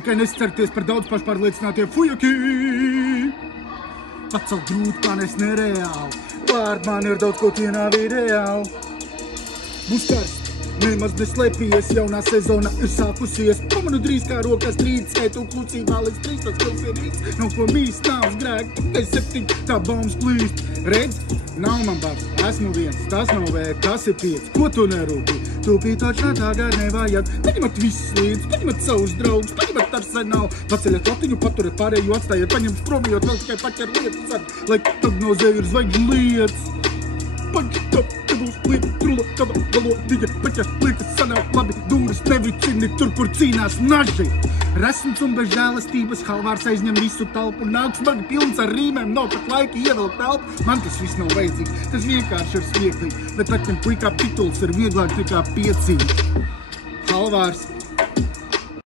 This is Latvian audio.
tikai nescerties par daudz pašpārliecinātie fujaki. Pacelt grūti, kā nes nereāli. Pārt man ir daudz, ko tie nav ideāli. Būs karsts, nemaz neslēpies, jaunā sezona ir sākusies. Pamanu drīz kā rokās trīd, skaitu klusībā līdz 3, tas kils ir rīts. Nav ko mīst, nav grēk, tikai 7, tā bombas plīst. Redz, nav man bars, esmu viens, tas nav vērt, tas ir 5. Ko tu nerūpi? Tūpīt taču tagad nevajag. Paņemat visus līdz, paņemat savus draugus, paņemat arsenālu. Paceļat latiņu, paturiet pārējo, atstājiet, paņemt prom, jo vēl tikai paķer lietas ar, lai prognozē ir zvaigžņu lietas. Paņemt, te būs lieta, trula, tava valodiņa, paķer lietas sanāk labi, dūris nevicini tur, kur cīnās naži. Resns un bez žēlastības Halvārs aizņem visu telpu, nāk smagi pilns ar rīmēm, nav pat laika ievilkt telpu. Man tas viss nav vajadzīgs, tas vienkārši ir smieklīgi, bet atņem puikā pituls ir vieglāk nekā piecīgi. Halvārs